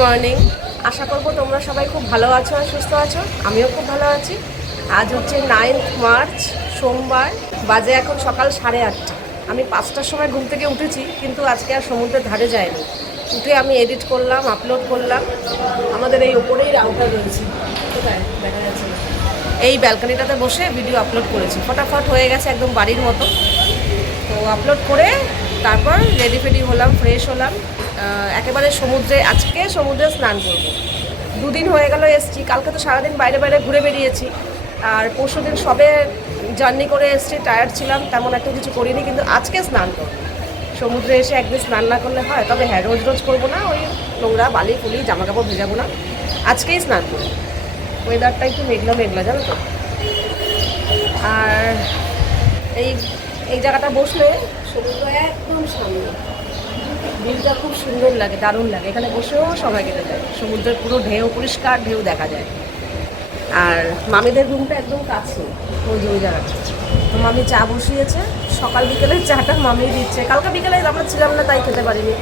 Morning. আশা করবো তোমরা সবাই খুব ভালো আছো আর সুস্থ আছো। আমিও খুব ভালো আছি। আজ হচ্ছে 9 মার্চ, সোমবার। বাজে এখন সকাল 8:30। আমি 5টার সময় ঘুম থেকে উঠেছি, কিন্তু আজকে আর সমুদ্রের ধারে যাইনি। উঠে আমি এডিট করলাম, আপলোড করলাম। আমাদের এই ওপরেই রাউটার রয়েছে, কোথায় দেখা যাচ্ছে না, এই ব্যালকনিটাতে বসে ভিডিও আপলোড করেছি। ফটাফট হয়ে গেছে, একদম বাড়ির মতো। তো আপলোড করে তারপর রেডি ফেডি হলাম, ফ্রেশ হলাম। একেবারে আজকে সমুদ্রে স্নান করবো। 2 দিন হয়ে গেল এসছি। কালকে তো সারাদিন বাইরে বাইরে ঘুরে বেরিয়েছি, আর পরশু দিন সবে জার্নি করে এসছি, টায়ার্ড ছিলাম, তেমন একটা কিছু করিনি। কিন্তু আজকে স্নান করবো। সমুদ্রে এসে একদিন স্নান না করলে হয়? তবে হ্যাঁ, রোজ রোজ করবো না, ওই নোংরা বালি ফুলি জামা কাপড় ভেজাবো না, আজকেই স্নান করবো। ওয়েদারটা একটু মেঘলা মেঘলা, জানো তো। আর এই জায়গাটা বসলে সমুদ্র একদম সামনে, ভিউটা খুব সুন্দর লাগে, দারুণ লাগে। এখানে বসেও সময় কেটে যায়। সমুদ্রের পুরো ঢেউ, পরিষ্কার ঢেউ দেখা যায়। আর মামিদের রুমটা একদম কাছে, ওই জায়গাটা। তো মামি চা বসিয়েছে, সকাল বিকেলের চাটা মামি দিচ্ছে। কালকে বিকেলে আমরা ছিলাম না, তাই খেতে পারিনি,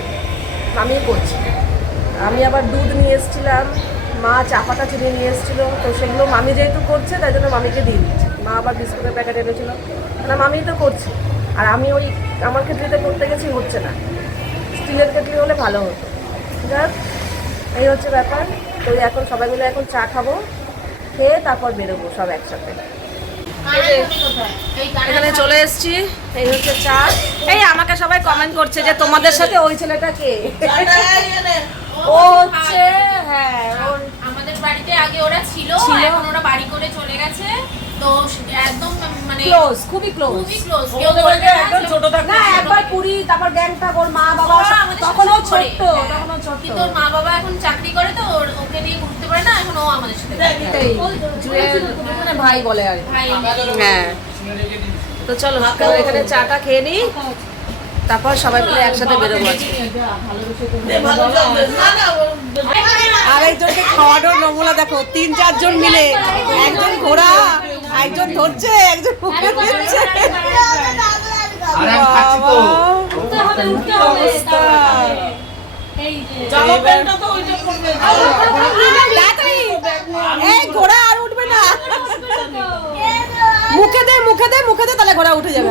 মামিই করছে। আমি আবার দুধ নিয়ে এসেছিলাম, মা চা পাতা চিনি নিয়ে এসেছিলো। তো সেগুলো মামি যেহেতু করছে, তাই জন্য মামিকে দিয়ে দিচ্ছে। মা আবার বিস্কুটের প্যাকেট এনেছিল, মানে মামিই তো করছে। আর আমি ওই আমার ক্ষেত্রে করতে গেছি, হচ্ছে না। স্টিলের কেটলি হলে ভালো হতো। যাক, এই হচ্ছে ব্যাপার। তো এখন সবাই মিলে এখন চা খাবো, খেয়ে তারপর বেরোবো সব একসাথে। এখানে চলে এসেছি, এই হচ্ছে চা। এই আমাকে সবাই কমেন্ট করছে যে তোমাদের সাথে ওই ছেলেটা কে? ও হচ্ছে, হ্যাঁ, আমাদের বাড়িতে আগে ওরা ছিল, এখন ওরা বাড়ি করে চলে গেছে। তো একদম মানে ক্লোজ, খুবই ক্লোজ। কেউ বলতে একদম ছোট থাকতে না, একবার পুরি, তারপর গ্যাংটক। ওর মা বাবা তখন ও ছোট, কিন্তু ওর মা বাবা এখন চাকরি করে, তো ওকে নিয়ে ঘুরতে পারে না। এখন ও আমাদের সাথে মানে ভাই বলে আর ভাই। হ্যাঁ। তো চলো এখানে চাটা খেয়ে নিই, তারপর সবাই মিলে একসাথে বেরোবো। আর একজনকে খাওয়ানোর নমুনা দেখো, 3-4 জন মিলে, একজন ঘোড়া, একজন ধরছে, একজন পুকুর দিচ্ছে। ঘোড়া আর উঠবে না। মুখে দে, মুখে দে, মুখে দে, তাহলে ঘোড়া উঠে যাবে।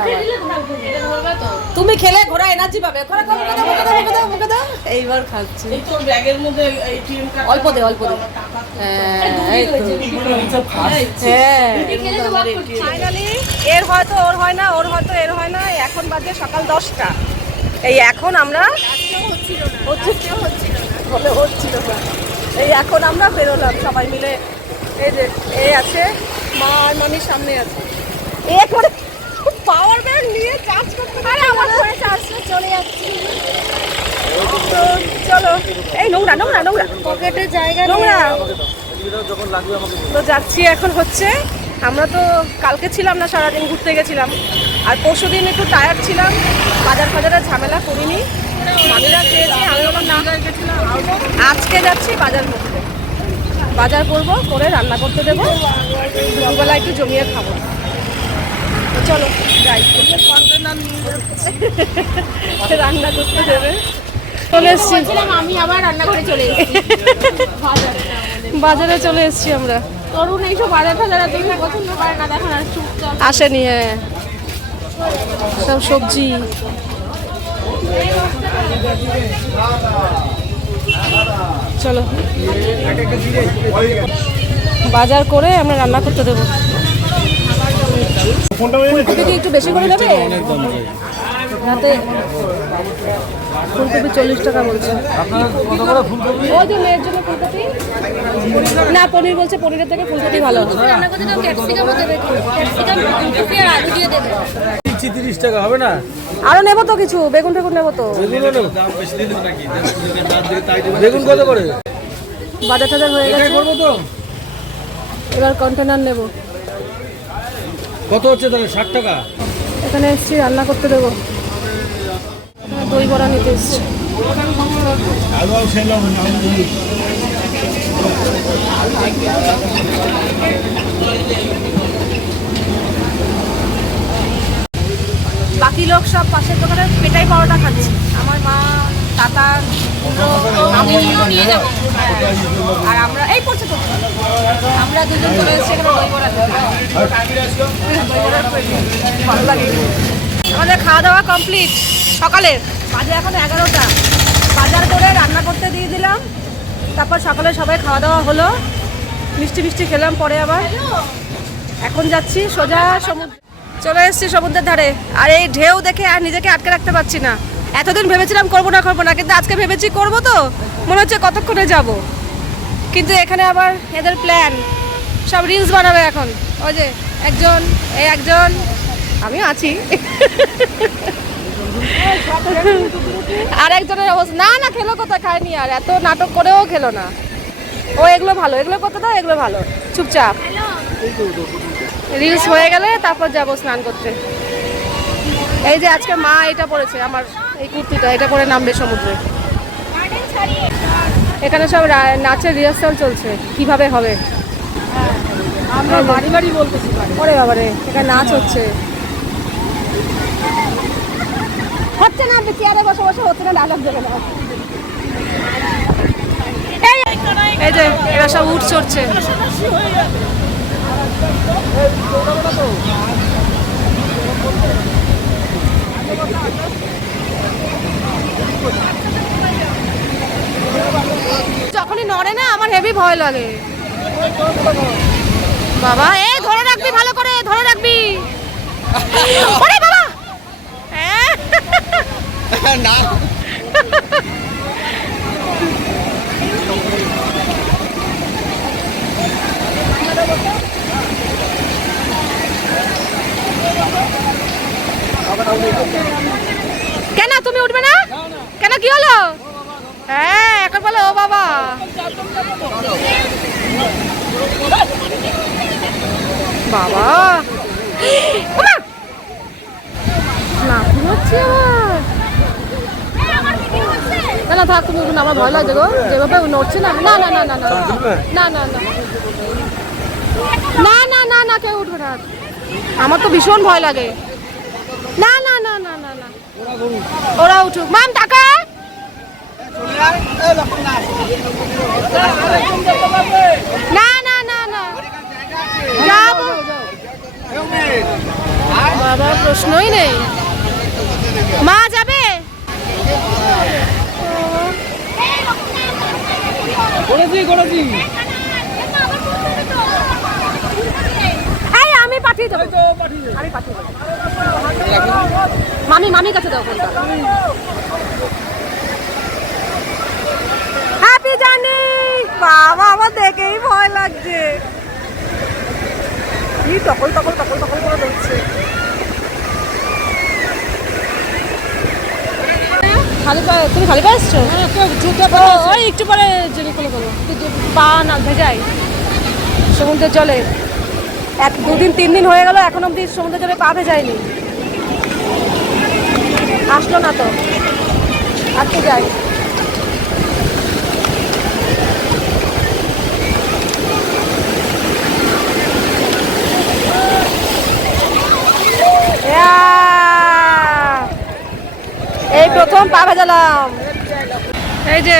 তুমি খেলে ঘোড়া এনার্জি পাবে। মুখে দাও। এইবার খাচ্ছি। অল্প দে, অল্প দে। ফাইনালি এর হয়তো ওর হয় না, ওর হয়তো এর হয় না। এখন বাজে সকাল 10টা। এই এখন আমরা হচ্ছিল না। এই এখন আমরা বেরোলাম সবাই মিলে। এই যে এ আছে, মা আর মামির সামনে আছে। এরপরে পাওয়ার ব্যাংক নিয়ে চার্জ করতে, আরে আমার ফোনে চার্জ চলে যাচ্ছে। চলো, এই নোংরা নোংরা নোংরা পকেটের জায়গা নোংরা। তো যাচ্ছি এখন। হচ্ছে আমরা তো কালকে ছিলাম না, সারাদিন ঘুরতে গেছিলাম। আর পরশু দিন একটু টায়ার্ড ছিলাম, বাজার ফাজারের ঝামেলা করিনি। মামিরা খেয়েছি, আমি ওখানে না গেছিলাম। আজকে যাচ্ছি বাজার করতে, বাজার করবো, করে রান্না করতে দেবো। দুপুরবেলা একটু জমিয়ে খাবো। চলো যাই, রান্না করতে দেবে। চলে এসছি, আমি আবার রান্না করে চলে এসেছি। বাজারে চলে এসছি আমরা। তরুণ এইসব বাজার টাজার দেখে পছন্দ করে না, দেখো না চুপচাপ আসেনি। হ্যাঁ, সব সবজি। চলো বাজার করে আমরা রান্না করতে দেবো। ফুলকপি কি একটু বেশি করে দেবে? রাতে ফুলকপি 40 টাকা বলছে। ওই যে মেয়ের জন্য ফুলকপি না, পনির বলছে, পনিরের থেকে ফুলকপি ভালো। রান্না করতে দাও, ক্যাপসিকামও দেবে, ক্যাপসিকাম ফুলকপি আর আলু দিয়ে দেবে। 30 টাকা হবে না? আরো নেবো তো কিছু, বেগুন টেগুন নেবো তো। বেগুন কত করে? বাজার টাজার হয়ে গেছে, করবো তো। এবার কন্টেনার নেবো। কত হচ্ছে তাহলে? 60 টাকা। এখানে এসছি রান্না করতে দেবো। দই বড়া নিতে এসছি। বাকি লোক সব পাশের দোকানে পেটাই পরোটা খাচ্ছে। আমার মা, কাকা, আর আমরা এই পড়ছে তো আমরা দুজন চলে এসেছি এখানে দই বড়া খেতে। ভালো লাগে। আমাদের খাওয়া দাওয়া কমপ্লিট সকালের, বাজে এখন 11টা। বাজার করে রান্না করতে দিয়ে দিলাম, তারপর সকালে সবাই খাওয়া দাওয়া হলো, মিষ্টি মিষ্টি খেলাম পরে আবার। এখন যাচ্ছি সোজা সমুদ্র, চলে এসেছি সমুদ্রের ধারে। আর এই ঢেউ দেখে আর নিজেকে আটকে রাখতে পারছি না। এতদিন ভেবেছিলাম করবো না, কিন্তু আজকে ভেবেছি করবো, তো মনে হচ্ছে কতক্ষণে যাব। কিন্তু এখানে আবার এদের প্ল্যান, সব রিলস বানাবে এখন। ওই যে একজন, এই একজন, আমিও আছি। আর একজনের অবস্থা, না না খেলো কোথায়, খায়নি। আর এত নাটক করেও খেলো না ও। এগুলো ভালো, এগুলো করতে দাও, এগুলো ভালো। চুপচাপ রিলস হয়ে গেলে তারপর যাব স্নান করতে। এই যে আজকে মা এটা পরেছে, আমার এই কুর্তিটা, এটা পরে নামবে সমুদ্রে। এখানে সব নাচের রিহার্সাল চলছে, কিভাবে হবে। আমরা বাড়ি বাড়ি বলতেছি, ওরে বাবারে, এখানে নাচ হচ্ছে। হচ্ছে না, চেয়ারে বসে বসে হচ্ছে না, ডায়লগ দেবে না। এই যে এরা সব উঠ চড়ছে। যখনই নড়ে না আমার হেভি ভয় লাগে। বাবা এই ধরে রাখবি, ভালো করে ধরে রাখবি। ওরে বাবা না কেন তুমি উঠবে না কেন, কি হলো? হ্যাঁ এখন বলো ও বাবা। বাবা না হচ্ছে না না, থাক তুমি উঠুন, আমার ভয় লাগছে গো, যেভাবে নড়ছে না। না না না না না না না না না না না, কেউ উঠবে না, আমার তো ভীষণ ভয় লাগে। না না না না না না, ওরা উঠুক। মাম টাকা না না না না, যাবো বাবা, প্রশ্নই নেই। মা যাবে? আমি পাঠিয়ে দেবো, আমি পাঠিয়ে দেবো। মামির কাছে দাও ফোনটা। Happy journey. বাবা আমার দেখেই ভয় লাগছে, কি টকল টকল টকল টকল করে দেখছে। খালি পায়ে, তুমি খালি পায়ে এসছো? ওই একটু পরে যদি কোনো পা না ভেজাই সমুদ্রের জলে। 2 দিন 3 দিন হয়ে গেল, এখন অব্দি সমুদ্রের জলে পা ভেজায়নি। আসলো না তো, আজকে যাই। এই প্রথম পা ভেজালাম। এই যে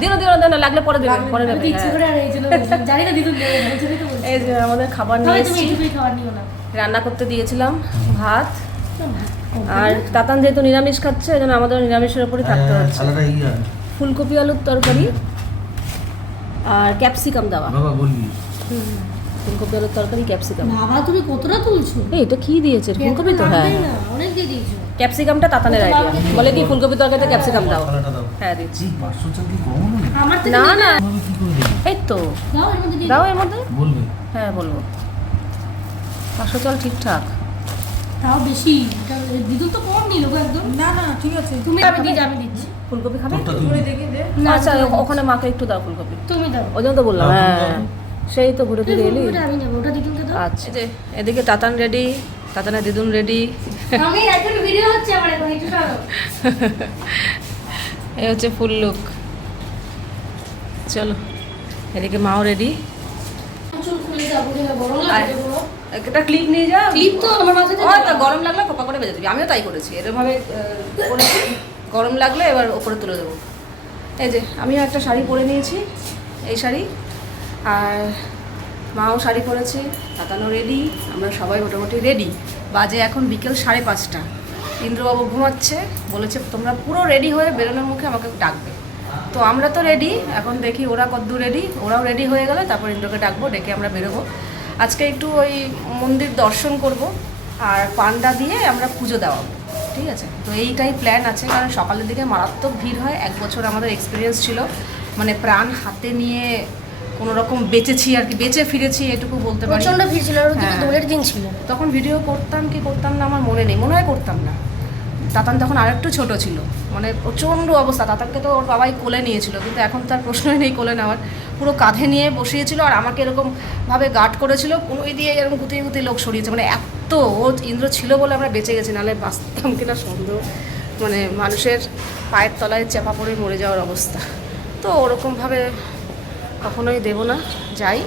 দিন লাগলে পরে দেবেন, পরে আমি তো দেবেন। ইচ্ছে করে আর এই জন্য বললাম। জানি না দিদুন দেবে না, এই জন্যই তো বলছি। এই যে আমাদের খাবার নিয়ে তবে তুমি এসেছি, এইটুকুই খাবার নিও না। রান্না করতে দিয়েছিলাম ভাত, আর তাতান যেহেতু নিরামিষ খাচ্ছে এই জন্য আমাদের নিরামিষের উপরই থাকতে হচ্ছে। ফুলকপি আলুর তরকারি আর ক্যাপসিকাম দেওয়া, বাবা বলবি ফুলকপি আলুর তরকারি ক্যাপসিকাম। বাবা তুমি কতটা তুলছো? এই এটা কি দিয়েছে? ফুলকপি তো, হ্যাঁ লাগবেই না, অনেক দিয়ে দিয়েছো। ক্যাপসিকামটা তাতানের আইডিয়া, বলে কি ফুলকপি তরকারিতে ক্যাপসিকাম দাও। হ্যাঁ দিচ্ছি। আমার থেকে না নিয়ে না এই তো দাও, এর মধ্যে দিয়ে দাও এর মধ্যে। বলবে হ্যাঁ বলবো, 500 চাল ঠিকঠাক। তাও বেশি। এটা দিদুন তো কম নিল গো একদম। না না ঠিক আছে, তুমি আমি দিচ্ছি। ফুলকপি খাবে? করে দেখি দে। না, আচ্ছা তুমি দাও। ওখানে মাকে একটু দাও ফুলকপি, তুমি দাও। ওই জন্য তো বললাম। দাও, তুমি হ্যাঁ সেই তো ঘুরে ফিরে এলি। ওটা আমি নেবো, ওটা দিদুনকে দাও। আচ্ছা যে এদিকে তাতান রেডি, তাতানের দিদুন রেডি। আমি এখন ভিডিও হচ্ছে আমার, এখন একটু সরো। এই হচ্ছে ফুল লুক। চলো এদিকে মাও রেডি। চুল খুলে যাবো, গরম লাগছে পুরো। একটা ক্লিপ নিয়ে যাও। ক্লিপ তো আমার মাথাতে ও তা গরম লাগলে খোপা করে বেঁধে দিবি, আমিও তাই করেছি, এরকমভাবে করেছি। গরম লাগলে এবার ওপরে তুলে দেবো। এই যে আমিও একটা শাড়ি পরে নিয়েছি, এই শাড়ি, আর মাও শাড়ি পরেছে, তাতানো রেডি, আমরা সবাই মোটামুটি রেডি। বাজে এখন বিকেল 5:30। ইন্দ্রবাবু ঘুমাচ্ছে, বলেছে তোমরা পুরো রেডি হয়ে বেরোনোর মুখে আমাকে ডাকবে। তো আমরা তো রেডি, এখন দেখি ওরা কদ্দূর রেডি। ওরাও রেডি হয়ে গেলে তারপর ইন্দ্রকে ডাকবো, ডেকে আমরা বেরোবো। আজকে একটু ওই মন্দির দর্শন করব আর পান্ডা দিয়ে আমরা পুজো দেওয়াবো, ঠিক আছে? তো এইটাই প্ল্যান আছে, কারণ সকালের দিকে মারাত্মক ভিড় হয়। 1 বছর আমাদের এক্সপিরিয়েন্স ছিল, মানে প্রাণ হাতে নিয়ে কোনো রকম বেঁচেছি আর কি, বেঁচে ফিরেছি এটুকু বলতে পারি। প্রচন্ড ভিড় ছিল, আর ওদিকে হ্যাঁ। দোলের দিন ছিল। তখন ভিডিও করতাম কি করতাম না আমার মনে নেই, মনে হয় করতাম না। তাতান তখন আরেকটু ছোট ছিল, মানে প্রচণ্ড অবস্থা। তাতানকে তো ওর বাবাই কোলে নিয়েছিল, কিন্তু এখন তার প্রশ্নই নেই কোলে নেওয়ার। পুরো কাঁধে নিয়ে বসিয়েছিল আর আমাকে এরকমভাবে গার্ড করেছিল, কোনো দিয়ে এরকম গুতিয়ে গুতিয়ে লোক সরিয়েছে। মানে এত ও ইন্দ্র ছিল বলে আমরা বেঁচে গেছি, নাহলে বাঁচতাম কিনা সন্দেহ। মানে মানুষের পায়ের তলায় চাপা পড়ে মরে যাওয়ার অবস্থা। তো ওরকমভাবে কখনোই দেবো না। যাই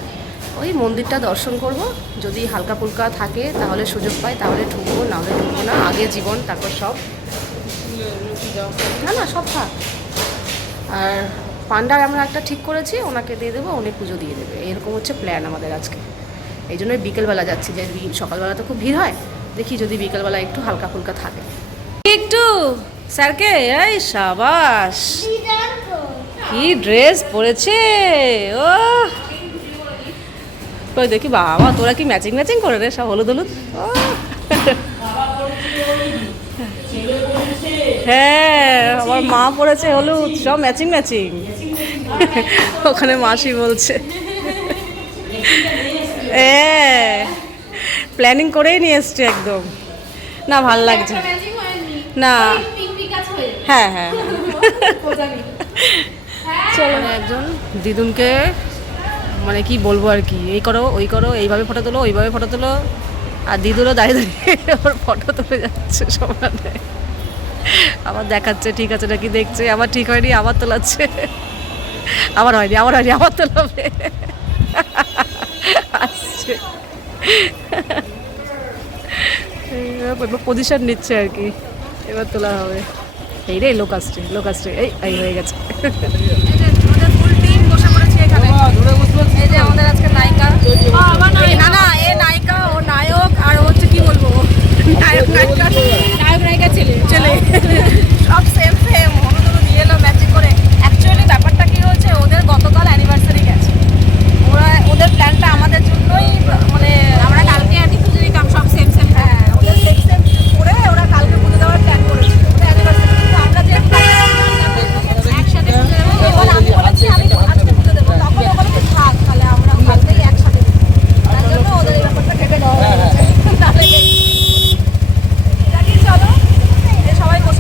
ওই মন্দিরটা দর্শন করব, যদি হালকা ফুলকা থাকে তাহলে সুযোগ পাই তাহলে ঢুকবো, নাহলে ঢুকবো না। আগে জীবন তারপর সব। না না সব থাক। আর পান্ডার আমরা একটা ঠিক করেছি, ওনাকে দিয়ে দেবো, উনি পুজো দিয়ে দেবে। এরকম হচ্ছে প্ল্যান আমাদের আজকে। এই জন্যই বিকেলবেলা যাচ্ছি, যে সকালবেলা তো খুব ভিড় হয়, দেখি যদি বিকেলবেলা একটু হালকা ফুলকা থাকে। একটু স্যারকে এই সাবাস, কি ড্রেস পরেছে ও। কই দেখি, বাবা তোরা কি ম্যাচিং ম্যাচিং করে রে সব, হলুদ হলুদ। ও হ্যাঁ আমার মা পরেছে হলুদ, সব ম্যাচিং ম্যাচিং। ওখানে মাসি বলছে প্ল্যানিং করেই নিয়ে এসছে একদম। না ভাল লাগছে না। হ্যাঁ হ্যাঁ চলো একজন দিদুনকে মানে কি বলবো আর কি, এই করো ওই করো, এইভাবে ফটো তোলো ওইভাবে ফটো তোলো। আর দিদুরও দাঁড়িয়ে দাঁড়িয়ে ওর ফটো তুলে যাচ্ছে সমানে, আবার দেখাচ্ছে ঠিক আছে নাকি, দেখছে আবার ঠিক হয়নি আবার তোলাচ্ছে, আবার হয়নি আবার হয়নি আবার তোলাবে, আসছে পজিশন নিচ্ছে আর কি, এবার তোলা হবে। এই রে লোক আসছে লোক আসছে, এই হয়ে গেছে। ফুল টিম বসে পড়েছে এখানে। এই যে আমাদের আজকে নায়িকা, না না এ নায়িকা ও নায়ক, আর ও হচ্ছে কি বলবো নায়ক নায়িকা, নায়ক নায়িকা ছেলে ছেলে সব সেম সেম হলুদ দিয়ে এলো ম্যাচিং করে। অ্যাকচুয়ালি ব্যাপারটা কি হয়েছে, ওদের গতকাল অ্যানিভার্সারি গেছে, ওদের প্ল্যানটা আমাদের জন্যই, মানে আমরা কালকে আর কি পুজো দিতাম সব সেম সেম। হ্যাঁ ওদের সেম সেম করে ওরা কালকে পুজো দেওয়ার প্ল্যান করেছিল, ওদের অ্যানিভার্সারি। কিন্তু আমরা যে একসাথে এবার আমি বলেছি আমি আজকে পুজো দেবো, তখন ও বলে থাক তাহলে আমরা কালকেই একসাথে দেবো। তার জন্য ওদের এই ব্যাপারটা কেটে দেওয়া হয়েছে। চলো সবাই বসে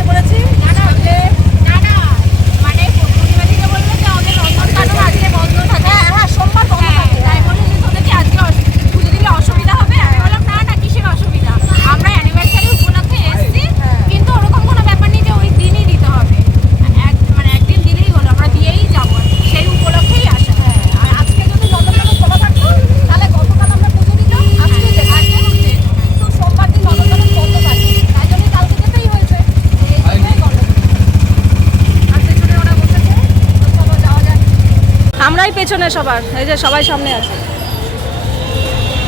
পেছনে সবার, এই যে সবাই সামনে আছে।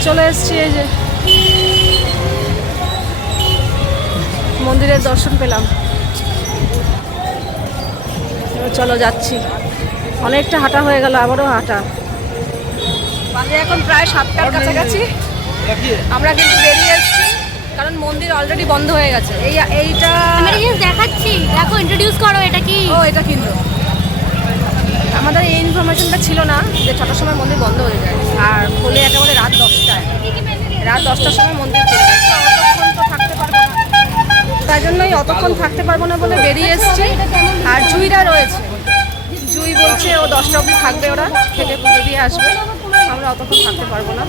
চলে এসছি, এই যে মন্দিরের দর্শন পেলাম। এবার চলো যাচ্ছি, অনেকটা হাঁটা হয়ে গেল, আবারও হাঁটা। বাজে এখন প্রায় 7টার কাছাকাছি। আমরা কিন্তু বেরিয়ে এসছি কারণ মন্দির অলরেডি বন্ধ হয়ে গেছে। এইটা আমি একটা জিনিস দেখাচ্ছি, দেখো, ইন্ট্রোডিউস করো, এটা কি? ও, এটা কিন্তু আমাদের এই ইনফরমেশনটা ছিল না যে 6টার সময় মন্দির বন্ধ হয়ে যায় আর খোলে একেবারে রাত 10টায়। রাত 10টার সময় মন্দির খুলবে, তো অতক্ষণ তো থাকতে পারবো না, তাই জন্যই অতক্ষণ থাকতে পারবো না বলে বেরিয়ে এসছি। আর জুইরা রয়েছে, জুই বলছে ও 10টা অবধি থাকবে, ওরা থেকে পুজো দিয়ে আসবে, আমরা অতক্ষণ থাকতে পারবো না।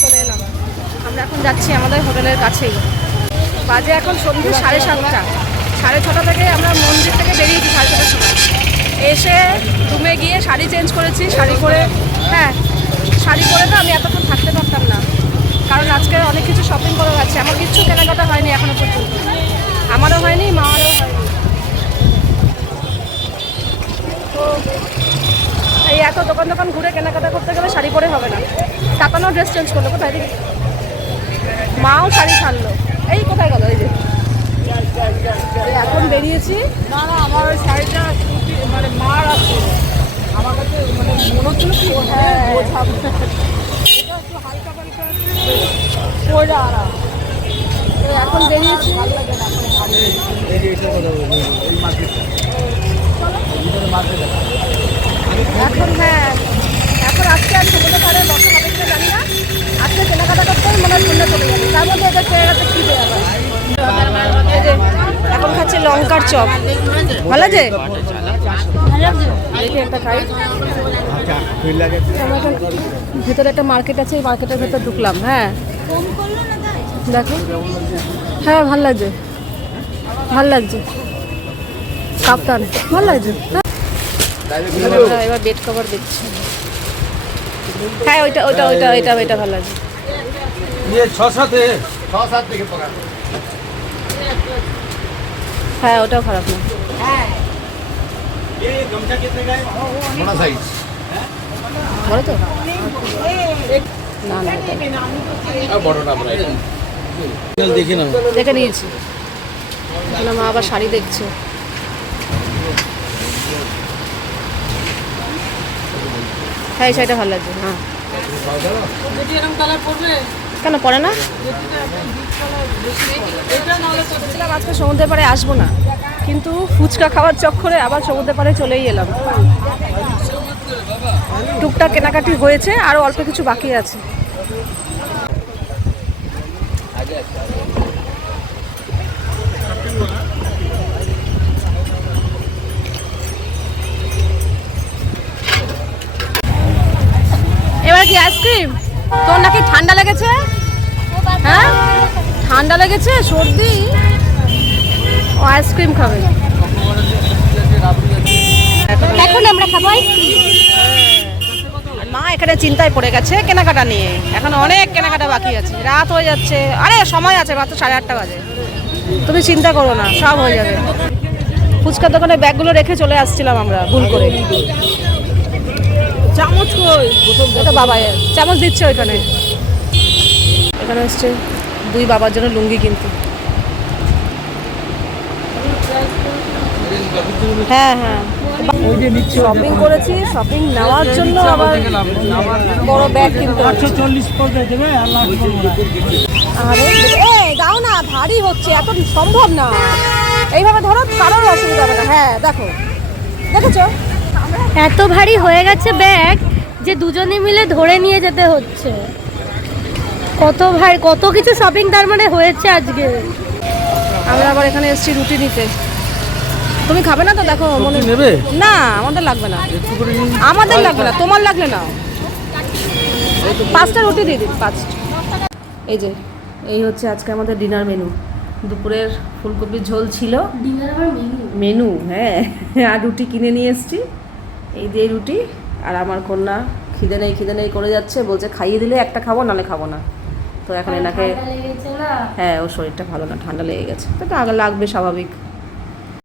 চলে এলাম, আমরা এখন যাচ্ছি আমাদের হোটেলের কাছেই। বাজে এখন সন্ধ্যে 7:30। 6:30 থেকে আমরা মন্দির থেকে বেরিয়েছি 6:30টার সময়। এসে রুমে গিয়ে শাড়ি চেঞ্জ করেছি, শাড়ি পরে, হ্যাঁ শাড়ি পরে তো আমি এতক্ষণ থাকতে পারতাম না, কারণ আজকে অনেক কিছু শপিং করে গেছে। আমার কিচ্ছু কেনাকাটা হয়নি এখনো পর্যন্ত, আমারও হয়নি, মারও হয়নি। তো এই এত দোকান ঘুরে কেনাকাটা করতে গেলে শাড়ি পরে হবে না। তাতানো ড্রেস চেঞ্জ করলো, কোথায় দেখি মাও শাড়ি ছাড়লো। এই কোথায় গেল, এই যে এখন বেরিয়েছি। না না, আমার ওই শাড়িটা মানে মার আছে, আমার কাছে মানে মনে হচ্ছিল কি বোঝাবো এটা একটু হালকা পাল্টা আছে, ওইটা আরাম। এখন বেরিয়েছি, এখন হ্যাঁ এখন আজকে আর সমুদ্র ধারে বসা হবে কিনা জানি না। আজকে কেনাকাটা করতে মনে হয় সন্ধ্যা চলে যাবে, তার মধ্যে এটা খেয়ে গেছে খিদে আবার। এই যে এখন খাচ্ছি লঙ্কার চপ, ভালো লাগে, দেখি একটা খাই। ভিতরে একটা মার্কেট আছে, এই মার্কেটের ভেতর ঢুকলাম। হ্যাঁ দেখো, হ্যাঁ ভাল লাগছে, ভাল লাগছে, কাপ্তান ভাল লাগছে। এবার বেড কভার দেখছি, হ্যাঁ ওইটা ওইটা ওইটা ওইটা ওইটা ভালো লাগছে। 6-7 থেকে পড়া, হ্যাঁ ওটাও খারাপ না। বড় সাইজ বলো তো, না না এটা বড়টা আমরা দেখি না, দেখে নিয়েছি। না, মা আবার শাড়ি দেখছে। হ্যাঁ এই শাড়িটা ভালো লাগছে। হ্যাঁ কেন পরে না, আজকে সমুদ্রের পাড়ে আসবো না, কিন্তু ফুচকা খাওয়ার চক্করে আবার সমুদ্রের পাড়ে চলেই এলাম। টুকটাক কেনাকাটি হয়েছে, আরও অল্প কিছু বাকি আছে। এবার কি আইসক্রিম? তোর নাকি ঠান্ডা লেগেছে? হ্যাঁ ঠান্ডা লেগেছে, সর্দি, ও আইসক্রিম খাবে। এখন আমরা খাবো আইসক্রিম। মা এখানে চিন্তায় পড়ে গেছে কেনাকাটা নিয়ে, এখন অনেক কেনাকাটা বাকি আছে, রাত হয়ে যাচ্ছে। আরে সময় আছে, মাত্র 8:30 বাজে, তুমি চিন্তা করো না, সব হয়ে যাবে। ফুচকার দোকানে ব্যাগগুলো রেখে চলে আসছিলাম আমরা ভুল করে। চামচ কই? এটা বাবা চামচ দিচ্ছে ওইখানে। এখানে এসছে দুই বাবার জন্য লুঙ্গি কিনতে। হ্যাঁ হ্যাঁ শপিং করেছি, শপিং নেওয়ার জন্য আবার বড় ব্যাগ কিনতে হচ্ছে। 40 দেবে আর আরে দাও না, ভারী হচ্ছে, এত সম্ভব না। এইভাবে ধরো, কারোর অসুবিধা হবে না। হ্যাঁ দেখো, দেখেছো এত ভারী হয়ে গেছে ব্যাগ যে দুজনে মিলে ধরে নিয়ে যেতে হচ্ছে। কত ভারী, কত কিছু শপিং তার মানে হয়েছে আজকে। আমরা আবার এখানে এসেছি রুটি নিতে। তুমি খাবে না তো? দেখো মনে নেবে না, আমাদের লাগবে না, আমাদের লাগবে না, তোমার লাগলে না। 5টা রুটি দিয়ে দিন, 5টা। এই যে এই হচ্ছে আজকে আমাদের ডিনার মেনু। দুপুরের ফুলকপির ঝোল ছিল, ডিনার আবার মেনু, হ্যাঁ। আর রুটি কিনে নিয়ে এসেছি, এই দিয়ে রুটি। আর আমার কন্যা খিদে নেই করে যাচ্ছে, বলছে খাইয়ে দিলে একটা খাবো, নালে খাবো না। তো এখন এনাকে, হ্যাঁ ওর শরীরটা ভালো না, ঠান্ডা লেগে গেছে, তো আগে লাগবে স্বাভাবিক।